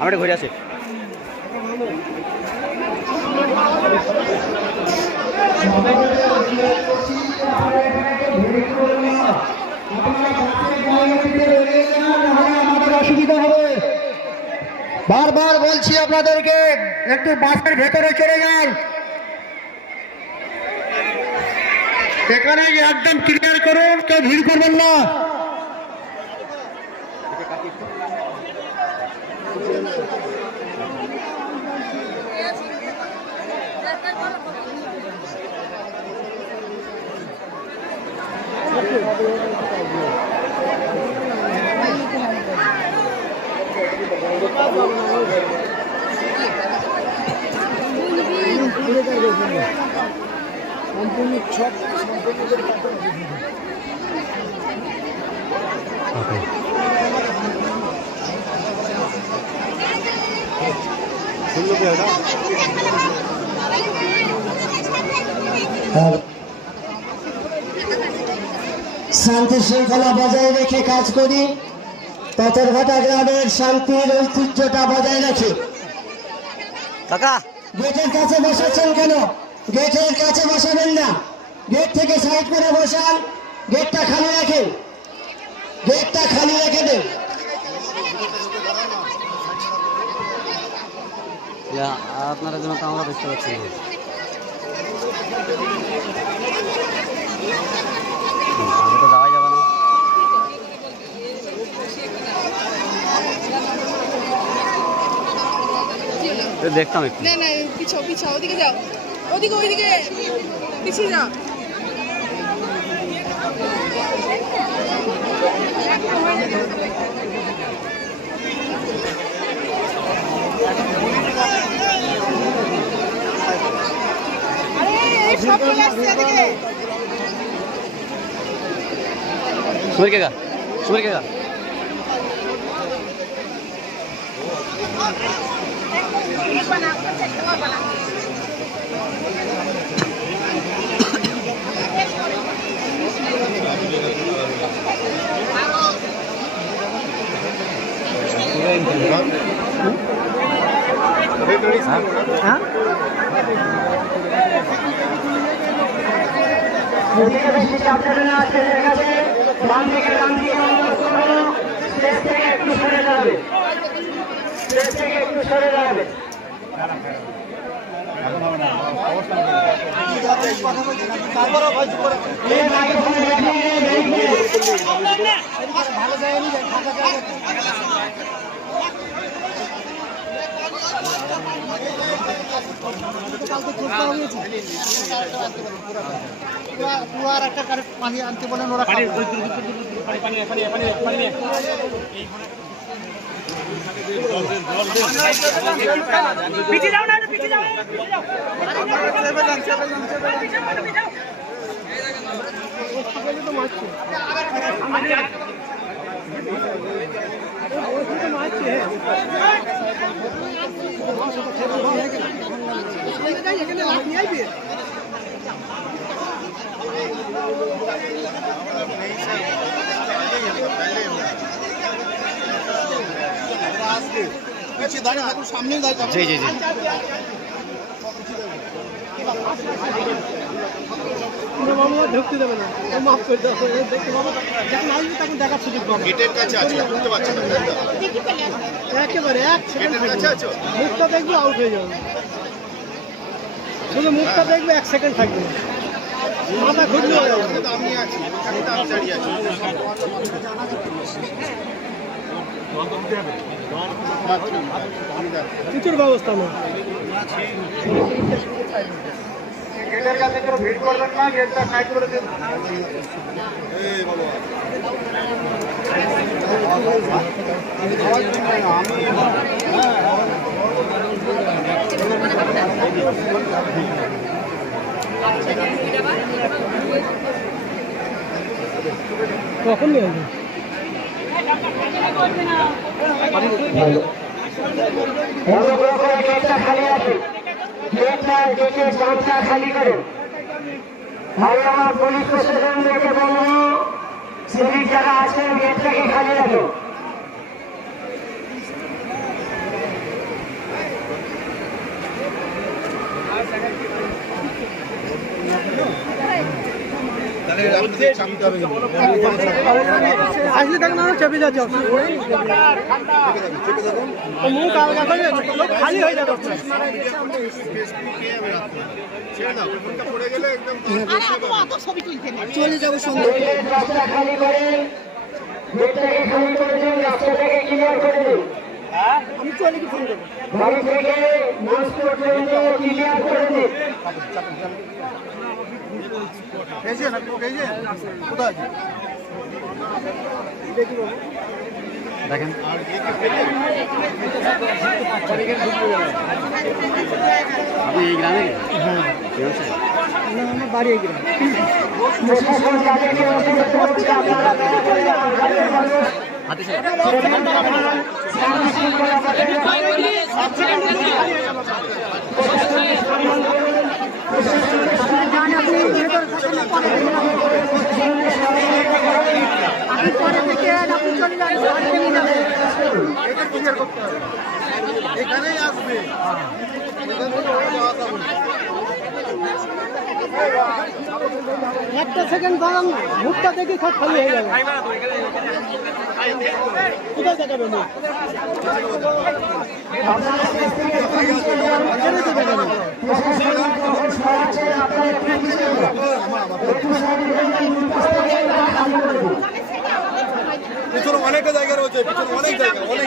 আমরা ঘুরে আসি। অসুবিধা হবে বারবার বলছি আপনাদেরকে, একটু বাসের ভেতরে চলে যান। এখানে একদম ক্লিয়ার করুন, কেউ ভিড় করবেন না। শান্তি শৃঙ্খলা বজায় রেখে কাজ করি। পাথরঘাটা গ্রামের শান্তির ঐতিহ্যটা বজায় রাখি। কাকা। গেটের কাছে বসেছেন কেন? গেটের কাছে বসাবেন না। গেট থেকে সাইড করে বসান। গেটটা খালি রাখেন। গেটটা খালি রেখে দেন। আপনারা জন্য তো আমরা দেখতে পাচ্ছি। তো যাওয়াই যাবে না। দেখতাম একটু। না না পিছাও পিছাও ওদিকে যাও। ওদিকে ওইদিকে। পিছিয়ে সব চলে আসছে এদিকে। সুমির সুমির কাকা। হ্যাঁ। অনুরোধ করব স্টেজ থেকে একটু সরে দাঁড়াবে স্টেজ থেকে একটু সরে দাঁড়াবে এই মাইক্রোফোনে দেখিয়ে দেখিয়ে পিছিয়ে যাও না পিছিয়ে যাও। পিছিয়ে যাও জি জি জি ঢুকতে দেবে না মাফ করে দেওয়া দেখতে পাবো যখন আসবে তখন দেখার সুযোগ পাবো গেটের কাছে আছে বুঝতে পারছেন না। তাই তো? একেবারে এক সেকেন্ড গেটের কাছে আছো? মুখটা দেখবে আউট হয়ে যাবে। শুধু মুখটা দেখবে এক সেকেন্ড থাকবে। মাথা ঘুরলে। হয়ে আমি আছি ওখানে তো আমি দাঁড়িয়ে আছি কিছুর ব্যবস্থা না গেটটা কখন নিয়ে অনুগ্রহ করে গেটটা খালি রাখুন গেটটা গেটের জানটা খালি করুন আমি আমার পুলিশ প্রশাসনদেরকে বলব সিভিক যারা গেটটাকে খালি রাখো আসলে দেখ না চেপে যাচ্ছে। মুখ আলগা করে লোক খালি হয়ে যাবে। ছেড়ে দাও ফোনটা পড়ে গেলে একদম চলে যাব রাস্তা খালি করে রাস্তাটাকে ক্লিয়ার করে দিন বাড়ি থেকে মাস পর্যন্ত ক্লিয়ার করে দিন দেখেন আপনি এই গ্রামে প্রশাসন যাদেরকে অনুরোধ করছে আপনারা দয়া করে রাজ্যের মানুষ হাতে শান্তি শৃঙ্খলা বজায় রাখুন। প্রশাসনের একটা সেকেন্ড দাঁড়ান মুখটা দেখি সব খালি হয়ে যাবে কোথায় দেখাবে মুখ আপনারা দেশ থেকে পিছিয়ে যান। প্রশাসনিক যখন সরাচ্ছে আপনারা একটু পিছিয়ে যান। একটু সাইডে যান, পাশ থেকে খালি করে দিন। পিছনে অনেকটা জায়গা রয়েছে পিছনে অনেক জায়গা অনেক